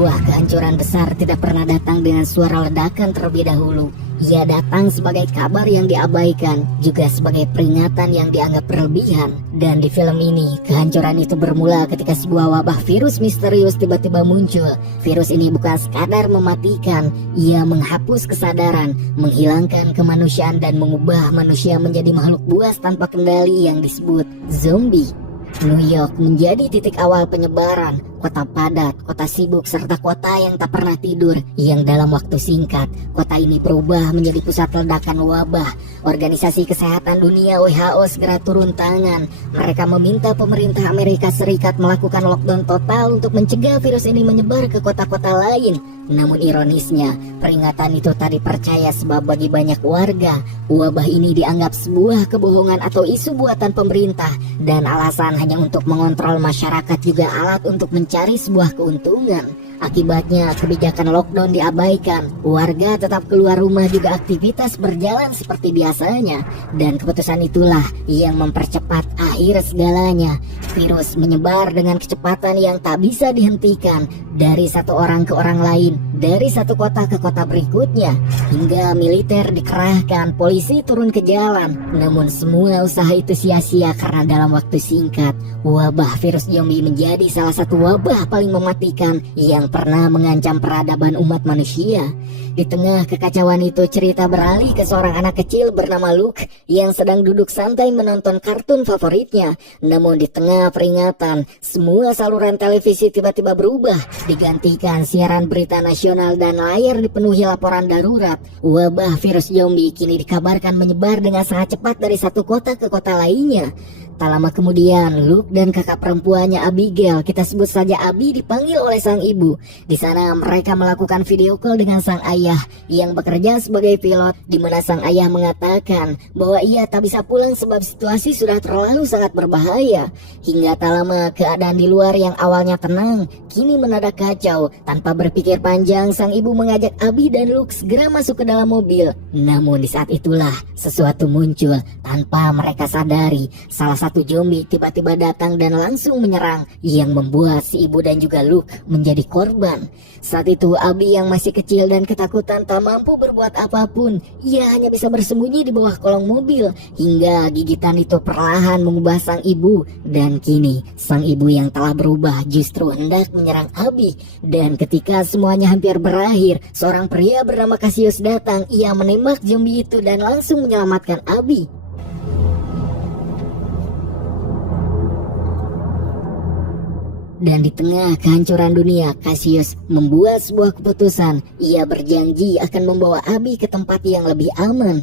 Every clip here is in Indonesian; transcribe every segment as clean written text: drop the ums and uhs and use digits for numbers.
Sebuah kehancuran besar tidak pernah datang dengan suara ledakan terlebih dahulu. Ia datang sebagai kabar yang diabaikan, juga sebagai peringatan yang dianggap berlebihan. Dan di film ini, kehancuran itu bermula ketika sebuah wabah virus misterius tiba-tiba muncul. Virus ini bukan sekadar mematikan, ia menghapus kesadaran, menghilangkan kemanusiaan dan mengubah manusia menjadi makhluk buas tanpa kendali yang disebut zombie. New York menjadi titik awal penyebaran, kota padat, kota sibuk, serta kota yang tak pernah tidur. Yang dalam waktu singkat, kota ini berubah menjadi pusat ledakan wabah. Organisasi Kesehatan Dunia WHO segera turun tangan. Mereka meminta pemerintah Amerika Serikat melakukan lockdown total untuk mencegah virus ini menyebar ke kota-kota lain. Namun ironisnya, peringatan itu tak dipercaya sebab bagi banyak warga, wabah ini dianggap sebuah kebohongan atau isu buatan pemerintah, dan alasan hanya untuk mengontrol masyarakat juga alat untuk mencari sebuah keuntungan. Akibatnya kebijakan lockdown diabaikan, warga tetap keluar rumah juga aktivitas berjalan seperti biasanya. Dan keputusan itulah yang mempercepat akhir segalanya. Virus menyebar dengan kecepatan yang tak bisa dihentikan, dari satu orang ke orang lain, dari satu kota ke kota berikutnya, hingga militer dikerahkan, polisi turun ke jalan. Namun semua usaha itu sia-sia karena dalam waktu singkat, wabah virus zombie menjadi salah satu wabah paling mematikan yang pernah mengancam peradaban umat manusia. Di tengah kekacauan itu, cerita beralih ke seorang anak kecil bernama Luke yang sedang duduk santai menonton kartun favoritnya. Namun di tengah peringatan, semua saluran televisi tiba-tiba berubah, digantikan siaran berita nasional dan layar dipenuhi laporan darurat. Wabah virus zombie kini dikabarkan menyebar dengan sangat cepat dari satu kota ke kota lainnya. Tak lama kemudian, Luke dan kakak perempuannya Abigail, kita sebut saja Abi, dipanggil oleh sang ibu. Di sana mereka melakukan video call dengan sang ayah yang bekerja sebagai pilot, di mana sang ayah mengatakan bahwa ia tak bisa pulang sebab situasi sudah terlalu sangat berbahaya. Hingga tak lama, keadaan di luar yang awalnya tenang kini mendadak kacau. Tanpa berpikir panjang, sang ibu mengajak Abi dan Luke segera masuk ke dalam mobil. Namun di saat itulah sesuatu muncul tanpa mereka sadari. Salah satu zombie tiba-tiba datang dan langsung menyerang, yang membuat si ibu dan juga Luke menjadi korban. Saat itu Abi yang masih kecil dan ketakutan tak mampu berbuat apapun. Ia hanya bisa bersembunyi di bawah kolong mobil, hingga gigitan itu perlahan mengubah sang ibu. Dan kini sang ibu yang telah berubah justru hendak menyerang Abi. Dan ketika semuanya hampir berakhir, seorang pria bernama Cassius datang. Ia menembak zombie itu dan langsung menyelamatkan Abi. Dan di tengah kehancuran dunia, Cassius membuat sebuah keputusan. Ia berjanji akan membawa Abi ke tempat yang lebih aman.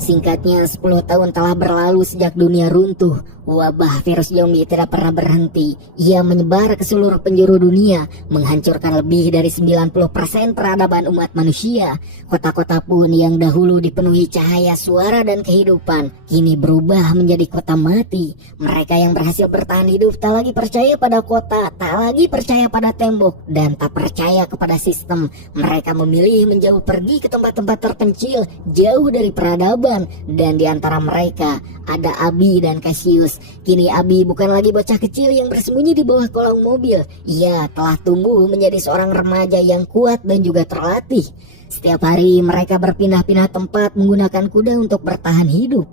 Singkatnya, 10 tahun telah berlalu sejak dunia runtuh. Wabah virus zombie tidak pernah berhenti. Ia menyebar ke seluruh penjuru dunia, menghancurkan lebih dari 90% peradaban umat manusia. Kota-kota pun yang dahulu dipenuhi cahaya, suara, dan kehidupan, kini berubah menjadi kota mati. Mereka yang berhasil bertahan hidup tak lagi percaya pada kota, tak lagi percaya pada tembok, dan tak percaya kepada sistem. Mereka memilih menjauh pergi ke tempat-tempat terpencil, jauh dari peradaban. Dan di antara mereka ada Abi dan Cassius. Kini Abi bukan lagi bocah kecil yang bersembunyi di bawah kolong mobil. Ia telah tumbuh menjadi seorang remaja yang kuat dan juga terlatih. Setiap hari mereka berpindah-pindah tempat menggunakan kuda untuk bertahan hidup.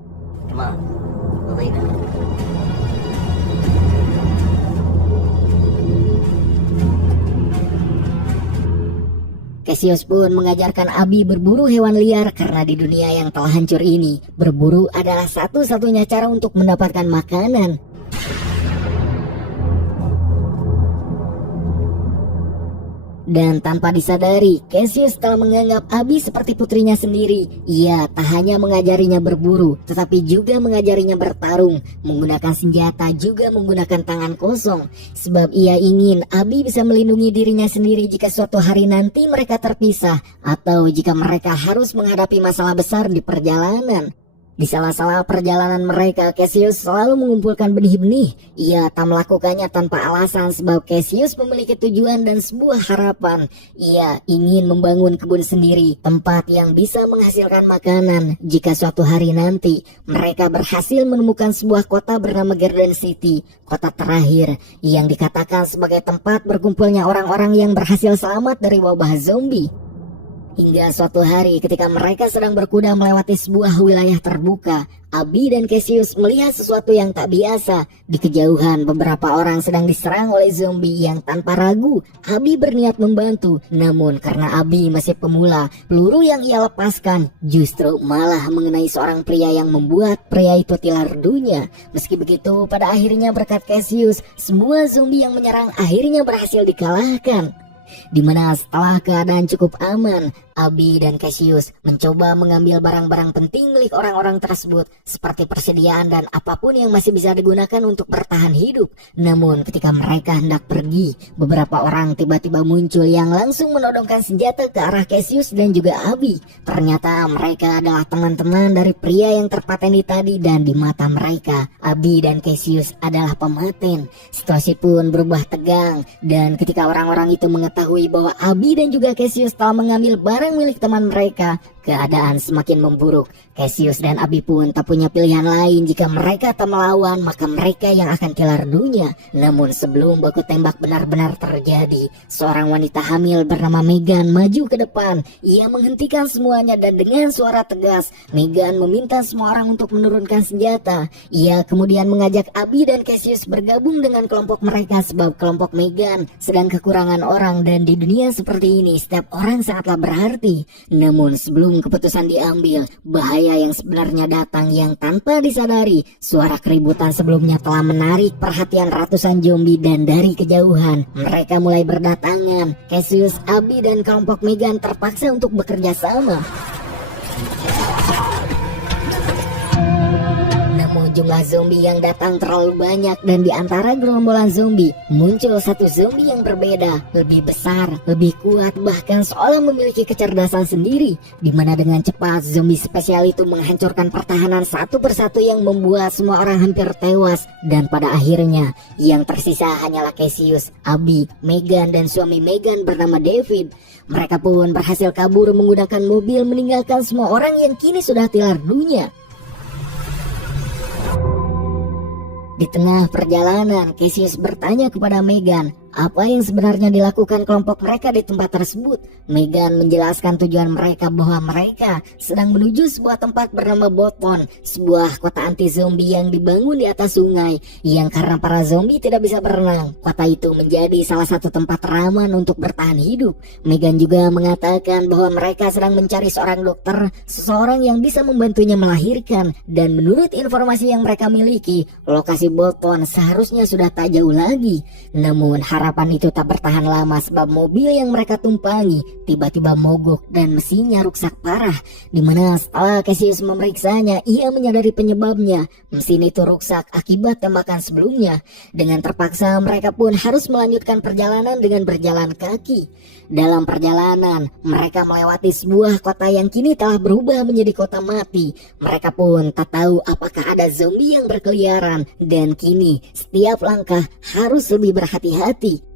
Cassius pun mengajarkan Abi berburu hewan liar karena di dunia yang telah hancur ini, berburu adalah satu-satunya cara untuk mendapatkan makanan. Dan tanpa disadari, Cassius telah menganggap Abi seperti putrinya sendiri. Ia tak hanya mengajarinya berburu, tetapi juga mengajarinya bertarung, menggunakan senjata, juga menggunakan tangan kosong. Sebab ia ingin Abi bisa melindungi dirinya sendiri jika suatu hari nanti mereka terpisah, atau jika mereka harus menghadapi masalah besar di perjalanan. Di sela-sela perjalanan mereka, Cassius selalu mengumpulkan benih-benih. Ia tak melakukannya tanpa alasan sebab Cassius memiliki tujuan dan sebuah harapan. Ia ingin membangun kebun sendiri, tempat yang bisa menghasilkan makanan. Jika suatu hari nanti mereka berhasil menemukan sebuah kota bernama Garden City, kota terakhir yang dikatakan sebagai tempat berkumpulnya orang-orang yang berhasil selamat dari wabah zombie. Hingga suatu hari ketika mereka sedang berkuda melewati sebuah wilayah terbuka, Abby dan Cassius melihat sesuatu yang tak biasa. Di kejauhan beberapa orang sedang diserang oleh zombie yang tanpa ragu Abby berniat membantu. Namun karena Abby masih pemula, peluru yang ia lepaskan justru malah mengenai seorang pria yang membuat pria itu tilar dunia. Meski begitu, pada akhirnya berkat Cassius, semua zombie yang menyerang akhirnya berhasil dikalahkan. Dimana setelah keadaan cukup aman, Abby dan Cassius mencoba mengambil barang-barang penting milik orang-orang tersebut seperti persediaan dan apapun yang masih bisa digunakan untuk bertahan hidup. Namun ketika mereka hendak pergi, beberapa orang tiba-tiba muncul yang langsung menodongkan senjata ke arah Cassius dan juga Abby. Ternyata mereka adalah teman-teman dari pria yang terpateni tadi, dan di mata mereka Abby dan Cassius adalah pematen. Situasi pun berubah tegang, dan ketika orang-orang itu mengetahui bahwa Abby dan juga Cassius telah mengambil barang milik teman mereka, keadaan semakin memburuk. Cassius dan Abby pun tak punya pilihan lain. Jika mereka tak melawan, maka mereka yang akan tilar dunia. Namun sebelum baku tembak benar-benar terjadi, seorang wanita hamil bernama Megan maju ke depan. Ia menghentikan semuanya dan dengan suara tegas, Megan meminta semua orang untuk menurunkan senjata. Ia kemudian mengajak Abby dan Cassius bergabung dengan kelompok mereka sebab kelompok Megan sedang kekurangan orang, dan di dunia seperti ini setiap orang sangatlah berarti. Namun sebelum keputusan diambil, bahaya yang sebenarnya datang yang tanpa disadari. Suara keributan sebelumnya telah menarik perhatian ratusan zombie, dan dari kejauhan mereka mulai berdatangan. Cassius, Abby dan kelompok Megan terpaksa untuk bekerja sama. Jumlah zombie yang datang terlalu banyak, dan di antara gerombolan zombie muncul satu zombie yang berbeda, lebih besar, lebih kuat, bahkan seolah memiliki kecerdasan sendiri. Dimana dengan cepat zombie spesial itu menghancurkan pertahanan satu persatu yang membuat semua orang hampir tewas. Dan pada akhirnya yang tersisa hanyalah Cassius, Abby, Megan dan suami Megan bernama David. Mereka pun berhasil kabur menggunakan mobil, meninggalkan semua orang yang kini sudah tilar dunia. Di tengah perjalanan, Cassius bertanya kepada Megan apa yang sebenarnya dilakukan kelompok mereka di tempat tersebut. Megan menjelaskan tujuan mereka bahwa mereka sedang menuju sebuah tempat bernama Boton, sebuah kota anti zombie yang dibangun di atas sungai, yang karena para zombie tidak bisa berenang, kota itu menjadi salah satu tempat aman untuk bertahan hidup. Megan juga mengatakan bahwa mereka sedang mencari seorang dokter, seseorang yang bisa membantunya melahirkan, dan menurut informasi yang mereka miliki, lokasi Boton seharusnya sudah tak jauh lagi. Namun harapan itu tak bertahan lama sebab mobil yang mereka tumpangi tiba-tiba mogok dan mesinnya rusak parah. Dimana setelah Cassius memeriksanya, ia menyadari penyebabnya. Mesin itu rusak akibat tembakan sebelumnya. Dengan terpaksa mereka pun harus melanjutkan perjalanan dengan berjalan kaki. Dalam perjalanan mereka melewati sebuah kota yang kini telah berubah menjadi kota mati. Mereka pun tak tahu apakah ada zombie yang berkeliaran, dan kini setiap langkah harus lebih berhati-hati.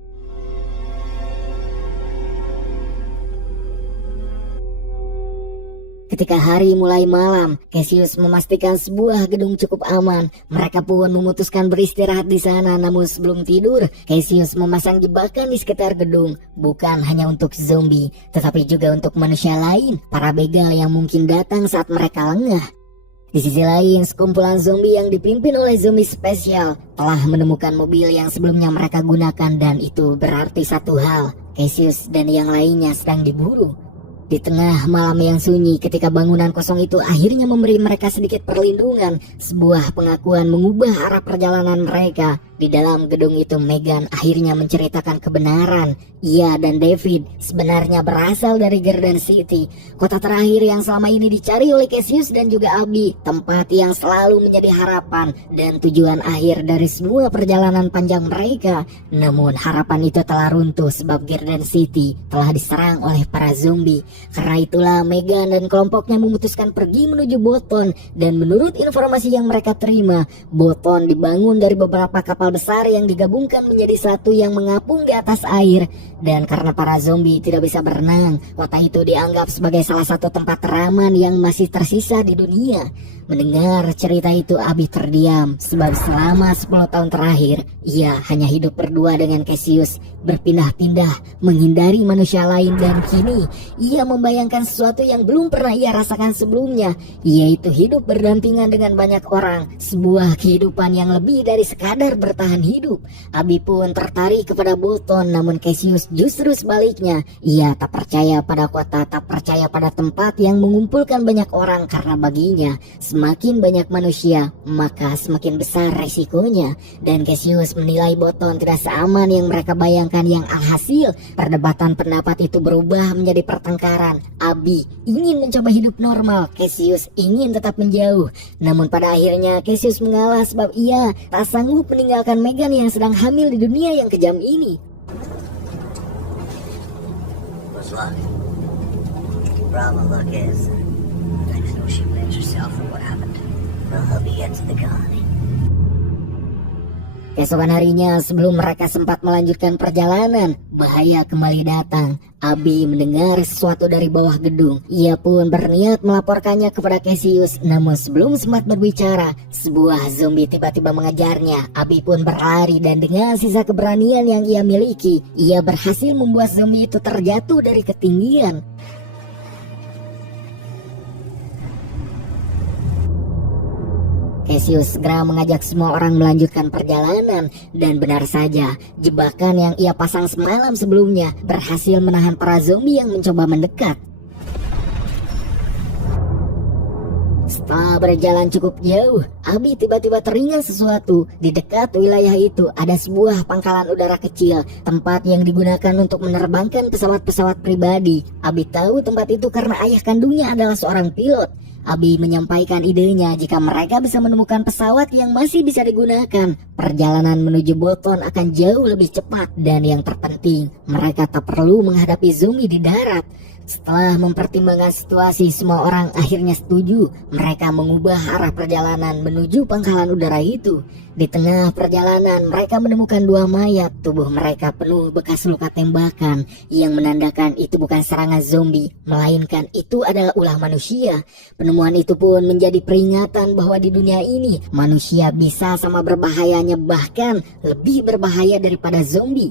Ketika hari mulai malam, Cassius memastikan sebuah gedung cukup aman. Mereka pun memutuskan beristirahat di sana. Namun sebelum tidur, Cassius memasang jebakan di sekitar gedung, bukan hanya untuk zombie, tetapi juga untuk manusia lain, para begal yang mungkin datang saat mereka lengah. Di sisi lain, sekumpulan zombie yang dipimpin oleh zombie spesial telah menemukan mobil yang sebelumnya mereka gunakan, dan itu berarti satu hal, Cassius dan yang lainnya sedang diburu. Di tengah malam yang sunyi, ketika bangunan kosong itu akhirnya memberi mereka sedikit perlindungan, sebuah pengakuan mengubah arah perjalanan mereka. Di dalam gedung itu Megan akhirnya menceritakan kebenaran. Ia dan David sebenarnya berasal dari Garden City, kota terakhir yang selama ini dicari oleh Cassius dan juga Abby, tempat yang selalu menjadi harapan dan tujuan akhir dari semua perjalanan panjang mereka. Namun harapan itu telah runtuh sebab Garden City telah diserang oleh para zombie. Karena itulah Megan dan kelompoknya memutuskan pergi menuju Boton, dan menurut informasi yang mereka terima, Boton dibangun dari beberapa kapal besar yang digabungkan menjadi satu yang mengapung di atas air. Dan karena para zombie tidak bisa berenang, kota itu dianggap sebagai salah satu tempat teraman yang masih tersisa di dunia. Mendengar cerita itu, Abby terdiam sebab selama 10 tahun terakhir ia hanya hidup berdua dengan Cassius, berpindah-pindah menghindari manusia lain, dan kini ia membayangkan sesuatu yang belum pernah ia rasakan sebelumnya, yaitu hidup berdampingan dengan banyak orang, sebuah kehidupan yang lebih dari sekadar bertahan hidup. Abby pun tertarik kepada Boton, namun Cassius justru sebaliknya. Ia tak percaya pada kota, tak percaya pada tempat yang mengumpulkan banyak orang, karena baginya semakin banyak manusia, maka semakin besar resikonya. Dan Cassius menilai Boton tidak seaman yang mereka bayangkan, yang alhasil perdebatan pendapat itu berubah menjadi pertengkaran. Abby ingin mencoba hidup normal, Cassius ingin tetap menjauh. Namun pada akhirnya Cassius mengalah sebab ia tak sanggup meninggalkan Megan yang sedang hamil di dunia yang kejam ini. Problem look is, next know she blames herself for what happened. We'll help you get to the colony. Keesokan harinya, sebelum mereka sempat melanjutkan perjalanan, bahaya kembali datang. Abby mendengar sesuatu dari bawah gedung. Ia pun berniat melaporkannya kepada Cassius, namun sebelum sempat berbicara, sebuah zombie tiba-tiba mengejarnya. Abby pun berlari, dan dengan sisa keberanian yang ia miliki, ia berhasil membuat zombie itu terjatuh dari ketinggian. Cassius segera mengajak semua orang melanjutkan perjalanan, dan benar saja, jebakan yang ia pasang semalam sebelumnya berhasil menahan para zombie yang mencoba mendekat. Setelah berjalan cukup jauh, Abby tiba-tiba teringat sesuatu. Di dekat wilayah itu ada sebuah pangkalan udara kecil, tempat yang digunakan untuk menerbangkan pesawat-pesawat pribadi. Abby tahu tempat itu karena ayah kandungnya adalah seorang pilot. Abby menyampaikan idenya, jika mereka bisa menemukan pesawat yang masih bisa digunakan, perjalanan menuju Boton akan jauh lebih cepat, dan yang terpenting, mereka tak perlu menghadapi zombie di darat. Setelah mempertimbangkan situasi, semua orang akhirnya setuju. Mereka mengubah arah perjalanan menuju pangkalan udara itu. Di tengah perjalanan, mereka menemukan 2 mayat. Tubuh mereka penuh bekas luka tembakan, yang menandakan itu bukan serangan zombie, melainkan itu adalah ulah manusia. Penemuan itu pun menjadi peringatan bahwa di dunia ini, manusia bisa sama berbahayanya, bahkan lebih berbahaya daripada zombie.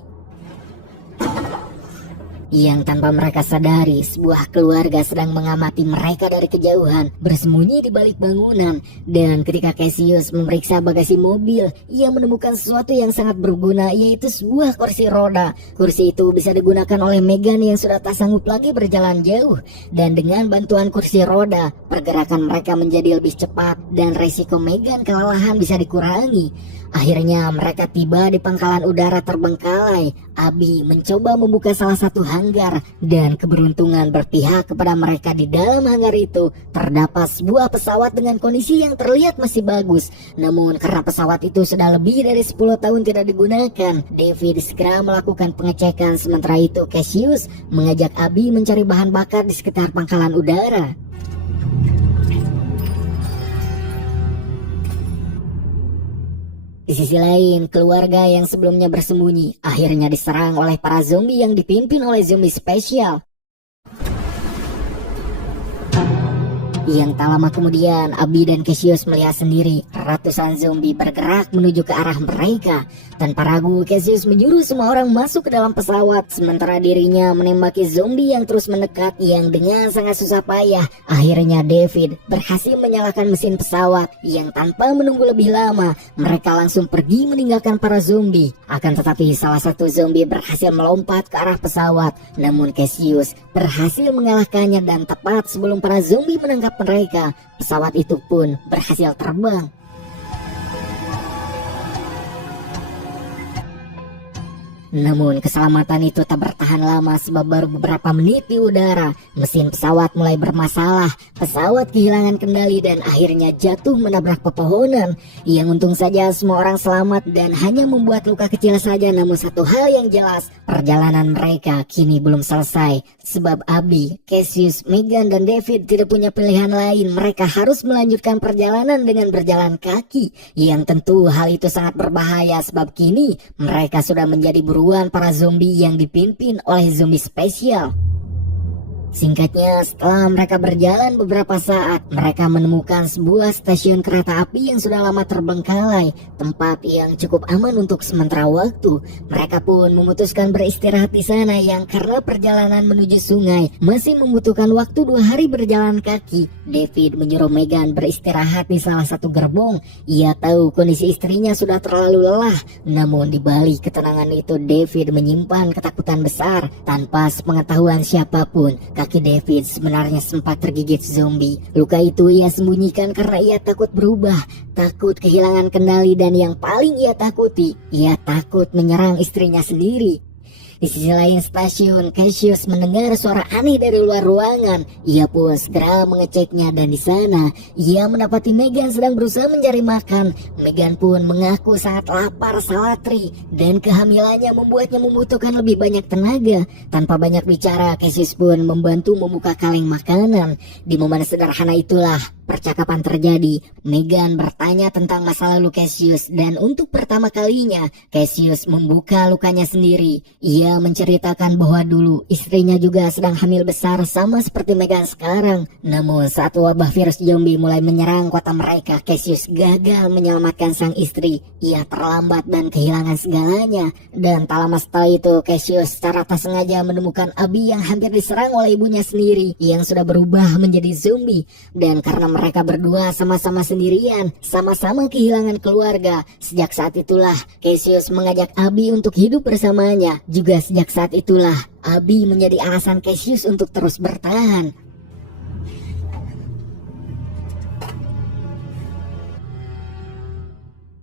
Yang tanpa mereka sadari, sebuah keluarga sedang mengamati mereka dari kejauhan, bersembunyi di balik bangunan. Dan ketika Cassius memeriksa bagasi mobil, ia menemukan sesuatu yang sangat berguna, yaitu sebuah kursi roda. Kursi itu bisa digunakan oleh Megan yang sudah tak sanggup lagi berjalan jauh. Dan dengan bantuan kursi roda, pergerakan mereka menjadi lebih cepat, dan resiko Megan kelelahan bisa dikurangi. Akhirnya mereka tiba di pangkalan udara terbengkalai. Abby mencoba membuka salah satu hanggar, dan keberuntungan berpihak kepada mereka. Di dalam hanggar itu terdapat sebuah pesawat dengan kondisi yang terlihat masih bagus. Namun karena pesawat itu sudah lebih dari 10 tahun tidak digunakan, David segera melakukan pengecekan. Sementara itu Cassius mengajak Abby mencari bahan bakar di sekitar pangkalan udara. Di sisi lain, keluarga yang sebelumnya bersembunyi akhirnya diserang oleh para zombie yang dipimpin oleh zombie spesial. Yang tak lama kemudian, Abby dan Cassius melihat sendiri ratusan zombie bergerak menuju ke arah mereka. Tanpa ragu, Cassius menyuruh semua orang masuk ke dalam pesawat, sementara dirinya menembaki zombie yang terus mendekat. Yang dengan sangat susah payah, akhirnya David berhasil menyalakan mesin pesawat. Yang tanpa menunggu lebih lama, mereka langsung pergi meninggalkan para zombie. Akan tetapi salah satu zombie berhasil melompat ke arah pesawat, namun Cassius berhasil mengalahkannya, dan tepat sebelum para zombie menangkap mereka, pesawat itu pun berhasil terbang. Namun keselamatan itu tak bertahan lama sebab baru beberapa menit di udara, mesin pesawat mulai bermasalah, pesawat kehilangan kendali dan akhirnya jatuh menabrak pepohonan. Yang untung saja semua orang selamat dan hanya membuat luka kecil saja, namun satu hal yang jelas, perjalanan mereka kini belum selesai. Sebab Abby, Cassius, Megan dan David tidak punya pilihan lain, mereka harus melanjutkan perjalanan dengan berjalan kaki. Yang tentu hal itu sangat berbahaya sebab kini mereka sudah menjadi buruan para zombie yang dipimpin oleh zombie spesial. Singkatnya, setelah mereka berjalan beberapa saat, mereka menemukan sebuah stasiun kereta api yang sudah lama terbengkalai, tempat yang cukup aman untuk sementara waktu. Mereka pun memutuskan beristirahat di sana yang karena perjalanan menuju sungai masih membutuhkan waktu 2 hari berjalan kaki. David menyuruh Megan beristirahat di salah satu gerbong. Ia tahu kondisi istrinya sudah terlalu lelah, namun di balik ketenangan itu David menyimpan ketakutan besar. Tanpa sepengetahuan siapapun, kaki David sebenarnya sempat tergigit zombie. Luka itu ia sembunyikan karena ia takut berubah, takut kehilangan kendali, dan yang paling ia takuti, ia takut menyerang istrinya sendiri. Di sisi lain stasiun, Cassius mendengar suara aneh dari luar ruangan. Ia pun segera mengeceknya dan di sana ia mendapati Megan sedang berusaha mencari makan. Megan pun mengaku sangat lapar salatri dan kehamilannya membuatnya membutuhkan lebih banyak tenaga. Tanpa banyak bicara, Cassius pun membantu membuka kaleng makanan. Di momen sederhana itulah percakapan terjadi. Megan bertanya tentang masa lalu Cassius dan untuk pertama kalinya Cassius membuka lukanya sendiri. Ia menceritakan bahwa dulu istrinya juga sedang hamil besar sama seperti Megan sekarang. Namun saat wabah virus zombie mulai menyerang kota mereka, Cassius gagal menyelamatkan sang istri. Ia terlambat dan kehilangan segalanya. Dan tak lama setelah itu Cassius secara tak sengaja menemukan Abby yang hampir diserang oleh ibunya sendiri yang sudah berubah menjadi zombie. Dan karena mereka berdua sama-sama sendirian, sama-sama kehilangan keluarga, sejak saat itulah Cassius mengajak Abby untuk hidup bersamanya. Juga sejak saat itulah Abby menjadi alasan Cassius untuk terus bertahan.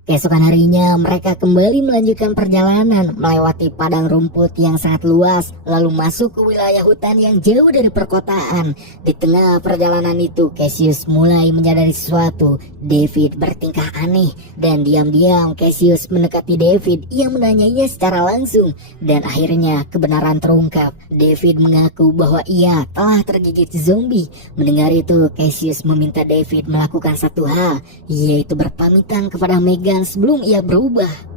Keesokan harinya mereka kembali melanjutkan perjalanan melewati padang rumput yang sangat luas, lalu masuk ke wilayah hutan yang jauh dari perkotaan. Di tengah perjalanan itu Cassius mulai menyadari sesuatu. David bertingkah aneh dan diam-diam Cassius mendekati David yang menanyainya secara langsung. Dan akhirnya kebenaran terungkap. David mengaku bahwa ia telah tergigit zombie. Mendengar itu Cassius meminta David melakukan satu hal, yaitu berpamitan kepada Megan sebelum ia berubah.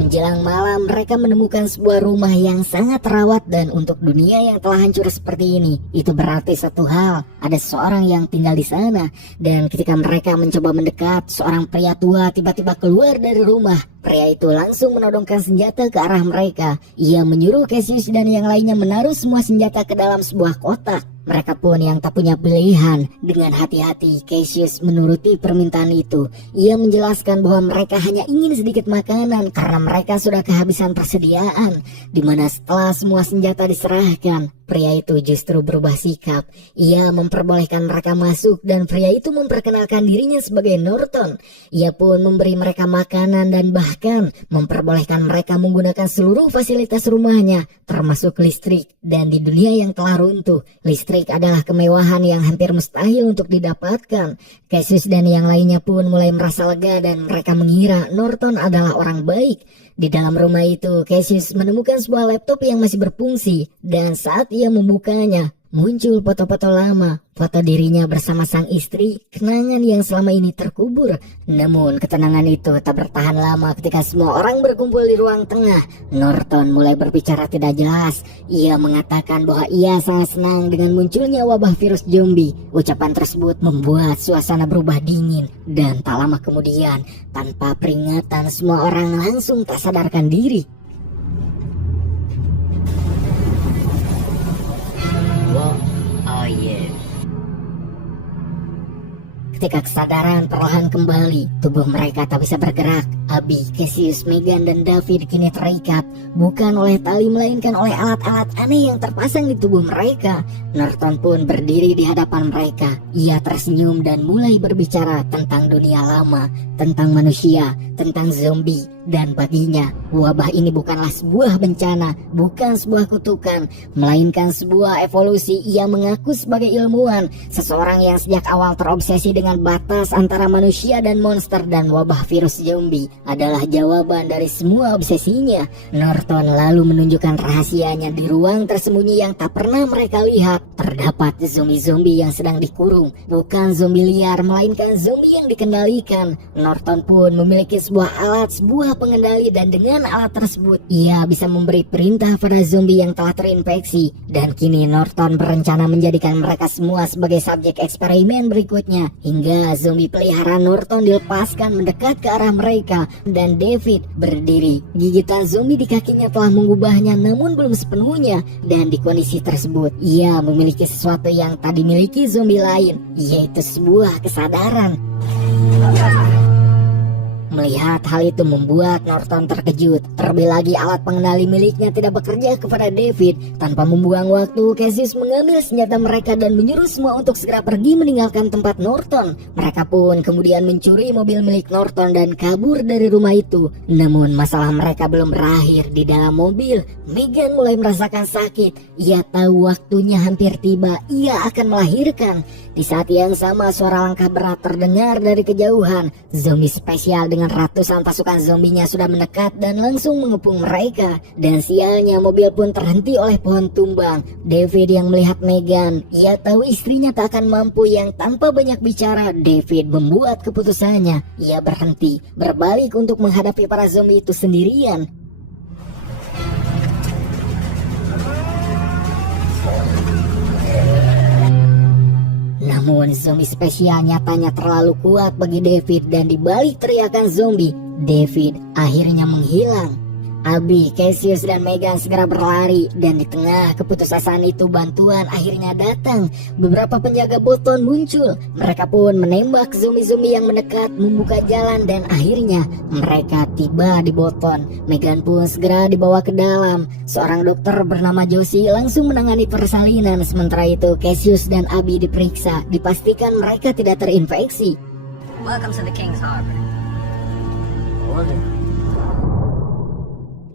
Menjelang malam mereka menemukan sebuah rumah yang sangat terawat, dan untuk dunia yang telah hancur seperti ini, itu berarti satu hal, ada seorang yang tinggal di sana. Dan ketika mereka mencoba mendekat, seorang pria tua tiba-tiba keluar dari rumah. Pria itu langsung menodongkan senjata ke arah mereka. Ia menyuruh Cassius dan yang lainnya menaruh semua senjata ke dalam sebuah kotak. Mereka pun yang tak punya pilihan. Dengan hati-hati Cassius menuruti permintaan itu. Ia menjelaskan bahwa mereka hanya ingin sedikit makanan karena mereka sudah kehabisan persediaan. Dimana setelah semua senjata diserahkan, pria itu justru berubah sikap. Ia memperbolehkan mereka masuk dan pria itu memperkenalkan dirinya sebagai Norton. Ia pun memberi mereka makanan dan bahkan memperbolehkan mereka menggunakan seluruh fasilitas rumahnya, termasuk listrik. Dan di dunia yang telah runtuh, listrik adalah kemewahan yang hampir mustahil untuk didapatkan. Cassius dan yang lainnya pun mulai merasa lega dan mereka mengira Norton adalah orang baik. Di dalam rumah itu, Cassius menemukan sebuah laptop yang masih berfungsi, dan saat ia membukanya, muncul foto-foto lama, foto dirinya bersama sang istri, kenangan yang selama ini terkubur. Namun ketenangan itu tak bertahan lama ketika semua orang berkumpul di ruang tengah. Norton mulai berbicara tidak jelas. Ia mengatakan bahwa ia sangat senang dengan munculnya wabah virus zombie. Ucapan tersebut membuat suasana berubah dingin, dan tak lama kemudian, tanpa peringatan, semua orang langsung tak sadarkan diri. What are you? Ketika kesadaran perlahan kembali, tubuh mereka tak bisa bergerak. Abby, Cassius, Megan, dan David kini terikat, bukan oleh tali melainkan oleh alat-alat aneh yang terpasang di tubuh mereka. Norton pun berdiri di hadapan mereka. Ia tersenyum dan mulai berbicara tentang dunia lama, tentang manusia, tentang zombie, Dan baginya, wabah ini bukanlah sebuah bencana, bukan sebuah kutukan, melainkan sebuah evolusi. Ia mengaku sebagai ilmuwan, seseorang yang sejak awal terobsesi dengan batas antara manusia dan monster, dan wabah virus zombie adalah jawaban dari semua obsesinya. Norton lalu menunjukkan rahasianya di ruang tersembunyi yang tak pernah mereka lihat. Terdapat zombie-zombie yang sedang dikurung, bukan zombie liar, melainkan zombie yang dikendalikan. Norton pun memiliki sebuah alat, sebuah pengendali, dan dengan alat tersebut ia bisa memberi perintah pada zombie yang telah terinfeksi. Dan kini Norton berencana menjadikan mereka semua sebagai subjek eksperimen berikutnya, hingga zombie peliharaan Norton dilepaskan mendekat ke arah mereka. Dan David berdiri, gigitan zombie di kakinya telah mengubahnya, namun belum sepenuhnya. Dan di kondisi tersebut ia memiliki sesuatu yang tak dimiliki zombie lain, yaitu sebuah kesadaran. Melihat hal itu membuat Norton terkejut. Terlebih lagi alat pengendali miliknya tidak bekerja kepada David. Tanpa membuang waktu, Cassius mengambil senjata mereka dan menyuruh semua untuk segera pergi meninggalkan tempat Norton. Mereka pun kemudian mencuri mobil milik Norton dan kabur dari rumah itu. Namun masalah mereka belum berakhir. Di dalam mobil, Megan mulai merasakan sakit. Ia tahu waktunya hampir tiba. Ia akan melahirkan. Di saat yang sama, suara langkah berat terdengar dari kejauhan. Zombie spesial dengan ratusan pasukan zombinya sudah mendekat dan langsung mengepung mereka. Dan sialnya, mobil pun terhenti oleh pohon tumbang. David yang melihat Megan, ia tahu istrinya tak akan mampu. Yang tanpa banyak bicara, David membuat keputusannya. Ia berhenti, berbalik untuk menghadapi para zombie itu sendirian. Namun zombie spesial nyatanya terlalu kuat bagi David, dan di balik teriakan zombie, David akhirnya menghilang. Abby, Cassius, dan Megan segera berlari, dan di tengah keputusasaan itu bantuan akhirnya datang. Beberapa penjaga Bolton muncul. Mereka pun menembak zombie-zombie yang mendekat, membuka jalan, dan akhirnya mereka tiba di Bolton. Megan pun segera dibawa ke dalam. Seorang dokter bernama Josie langsung menangani persalinan. Sementara itu Cassius dan Abby diperiksa, dipastikan mereka tidak terinfeksi. Welcome to the King's Harbor.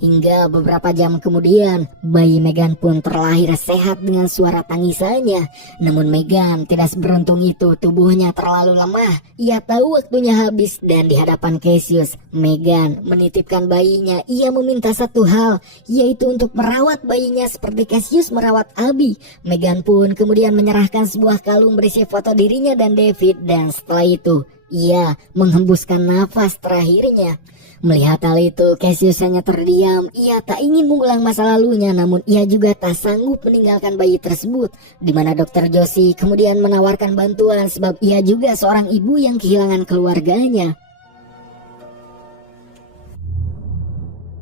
Hingga beberapa jam kemudian, bayi Megan pun terlahir sehat dengan suara tangisannya. Namun Megan tidak seberuntung itu, tubuhnya terlalu lemah. Ia tahu waktunya habis, dan di hadapan Cassius, Megan menitipkan bayinya. Ia meminta satu hal, yaitu untuk merawat bayinya seperti Cassius merawat Abby. Megan pun kemudian menyerahkan sebuah kalung berisi foto dirinya dan David, dan setelah itu ia menghembuskan nafas terakhirnya. Melihat hal itu, Cassius hanya terdiam. Ia tak ingin mengulang masa lalunya, namun ia juga tak sanggup meninggalkan bayi tersebut. Di mana Dr. Josie kemudian menawarkan bantuan, sebab ia juga seorang ibu yang kehilangan keluarganya.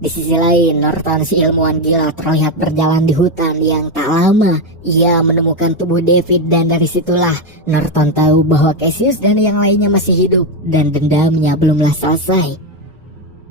Di sisi lain, Norton si ilmuwan gila terlihat berjalan di hutan yang tak lama. Ia menemukan tubuh David, dan dari situlah Norton tahu bahwa Cassius dan yang lainnya masih hidup, dan dendamnya belumlah selesai.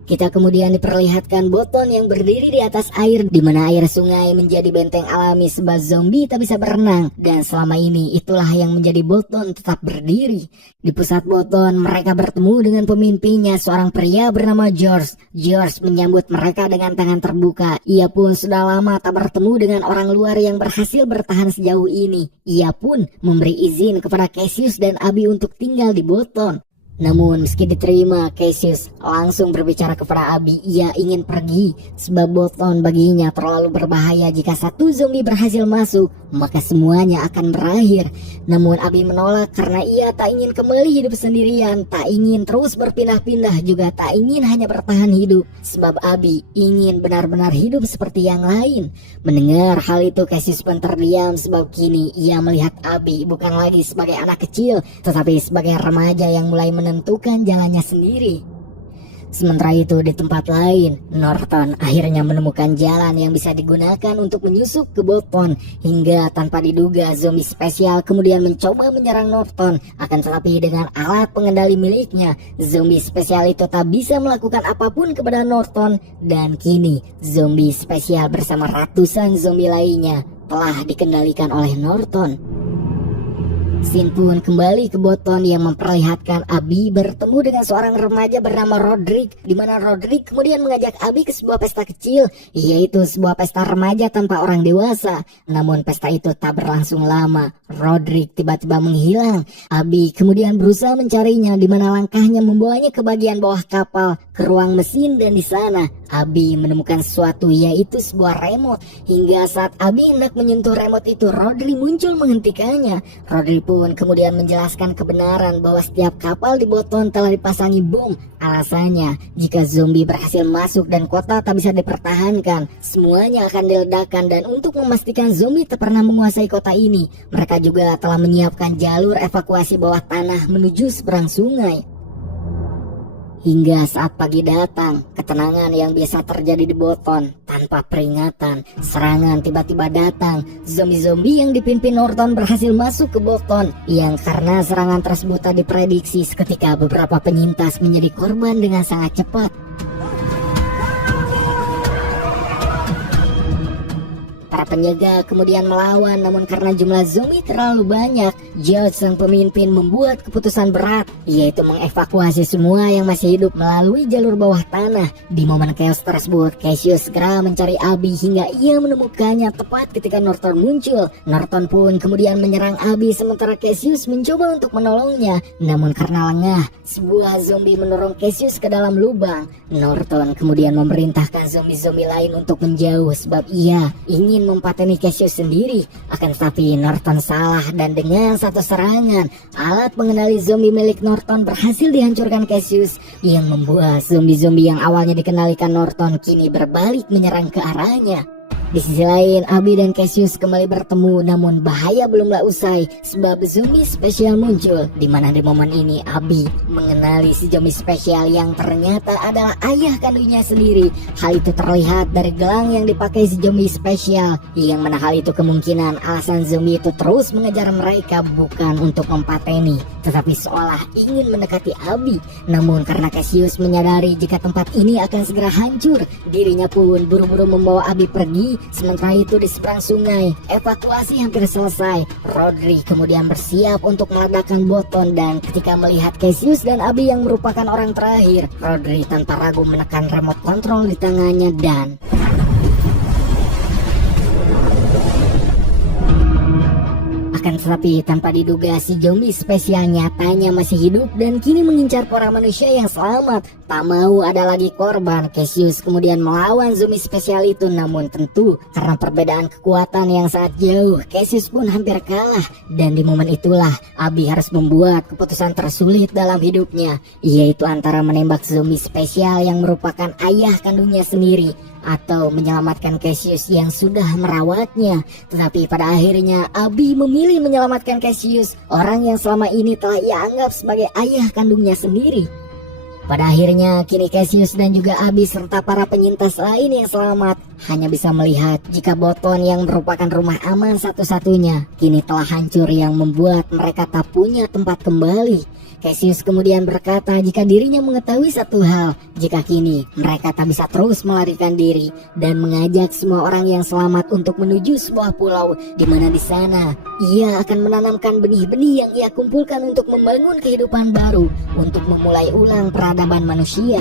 Kita kemudian diperlihatkan Bolton yang berdiri di atas air, di mana air sungai menjadi benteng alami sebab zombie tak bisa berenang. Dan selama ini itulah yang menjadi Bolton tetap berdiri. Di pusat Bolton, mereka bertemu dengan pemimpinnya, seorang pria bernama George. George menyambut mereka dengan tangan terbuka. Ia pun sudah lama tak bertemu dengan orang luar yang berhasil bertahan sejauh ini. Ia pun memberi izin kepada Cassius dan Abby untuk tinggal di Bolton. Namun meski diterima, Cassius langsung berbicara kepada Abby. Ia ingin pergi sebab Bolton baginya terlalu berbahaya. Jika satu zombie berhasil masuk, maka semuanya akan berakhir. Namun Abby menolak karena ia tak ingin kembali hidup sendirian, tak ingin terus berpindah-pindah, juga tak ingin hanya bertahan hidup. Sebab Abby ingin benar-benar hidup seperti yang lain. Mendengar hal itu, Cassius pun terdiam sebab kini ia melihat Abby bukan lagi sebagai anak kecil, tetapi sebagai remaja yang mulai menentukan jalannya sendiri. Sementara itu di tempat lain, Norton akhirnya menemukan jalan yang bisa digunakan untuk menyusup ke Bolton. Hingga tanpa diduga, zombie spesial kemudian mencoba menyerang Norton. Akan tetapi dengan alat pengendali miliknya, zombie spesial itu tak bisa melakukan apapun kepada Norton. Dan kini zombie spesial bersama ratusan zombie lainnya telah dikendalikan oleh Norton. Scene pun kembali ke Boton yang memperlihatkan Abby bertemu dengan seorang remaja bernama Roderick, di mana Roderick kemudian mengajak Abby ke sebuah pesta kecil, yaitu sebuah pesta remaja tanpa orang dewasa. Namun pesta itu tak berlangsung lama. Roderick tiba-tiba menghilang. Abby kemudian berusaha mencarinya, di mana langkahnya membawanya ke bagian bawah kapal, ke ruang mesin, dan di sana Abby menemukan sesuatu, yaitu sebuah remote. Hingga saat Abby hendak menyentuh remote itu, Roderick muncul menghentikannya. Roderick pun kemudian menjelaskan kebenaran bahwa setiap kapal di Boton telah dipasangi bom. Alasannya, jika zombie berhasil masuk dan kota tak bisa dipertahankan, semuanya akan diledakkan. Dan untuk memastikan zombie tak pernah menguasai kota ini, mereka juga telah menyiapkan jalur evakuasi bawah tanah menuju seberang sungai. Hingga saat pagi datang, ketenangan yang biasa terjadi di Boton tanpa peringatan, serangan tiba-tiba datang. Zombie-zombie yang dipimpin Norton berhasil masuk ke Boton, yang karena serangan tersebut tak diprediksi, seketika beberapa penyintas menjadi korban dengan sangat cepat. Para penjaga kemudian melawan, namun karena jumlah zombie terlalu banyak, George sang pemimpin membuat keputusan berat, yaitu mengevakuasi semua yang masih hidup melalui jalur bawah tanah. Di momen chaos tersebut, Cassius segera mencari Abby hingga ia menemukannya tepat ketika Norton muncul. Norton pun kemudian menyerang Abby sementara Cassius mencoba untuk menolongnya, namun karena lengah, sebuah zombie mendorong Cassius ke dalam lubang. Norton kemudian memerintahkan zombie-zombie lain untuk menjauh sebab ia ingin mempateni Cassius sendiri. Akan tetapi Norton salah, dan dengan satu serangan, alat pengendali zombie milik Norton berhasil dihancurkan Cassius, yang membuat zombie-zombie yang awalnya dikendalikan Norton kini berbalik menyerang ke arahnya. Di sisi lain, Abby dan Cassius kembali bertemu, namun bahaya belumlah usai sebab zombie spesial muncul, di mana di momen ini Abby mengenali si zombie spesial yang ternyata adalah ayah kandungnya sendiri. Hal itu terlihat dari gelang yang dipakai si zombie spesial, yang mana hal itu kemungkinan alasan zombie itu terus mengejar mereka bukan untuk mempateni, tetapi seolah ingin mendekati Abby. Namun karena Cassius menyadari jika tempat ini akan segera hancur, dirinya pun buru-buru membawa Abby pergi. Sementara itu di seberang sungai, evakuasi hampir selesai. Roderick kemudian bersiap untuk meledakkan Boton, dan ketika melihat Cassius dan Abby yang merupakan orang terakhir, Roderick tanpa ragu menekan remote control di tangannya dan akan tetapi tanpa diduga si zombie spesial nyatanya masih hidup dan kini mengincar para manusia yang selamat. Tak mau ada lagi korban, Cassius kemudian melawan zombie spesial itu, namun tentu karena perbedaan kekuatan yang sangat jauh, Cassius pun hampir kalah. Dan di momen itulah Abby harus membuat keputusan tersulit dalam hidupnya, yaitu antara menembak zombie spesial yang merupakan ayah kandungnya sendiri atau menyelamatkan Cassius yang sudah merawatnya. Tetapi pada akhirnya Abby memilih menyelamatkan Cassius, orang yang selama ini telah ia anggap sebagai ayah kandungnya sendiri. Pada akhirnya kini Cassius dan juga Abby serta para penyintas lain yang selamat hanya bisa melihat jika Boton yang merupakan rumah aman satu-satunya kini telah hancur, yang membuat mereka tak punya tempat kembali. Cassius kemudian berkata jika dirinya mengetahui satu hal, jika kini mereka tak bisa terus melarikan diri, dan mengajak semua orang yang selamat untuk menuju sebuah pulau, di mana di sana ia akan menanamkan benih-benih yang ia kumpulkan untuk membangun kehidupan baru, untuk memulai ulang peradaban manusia.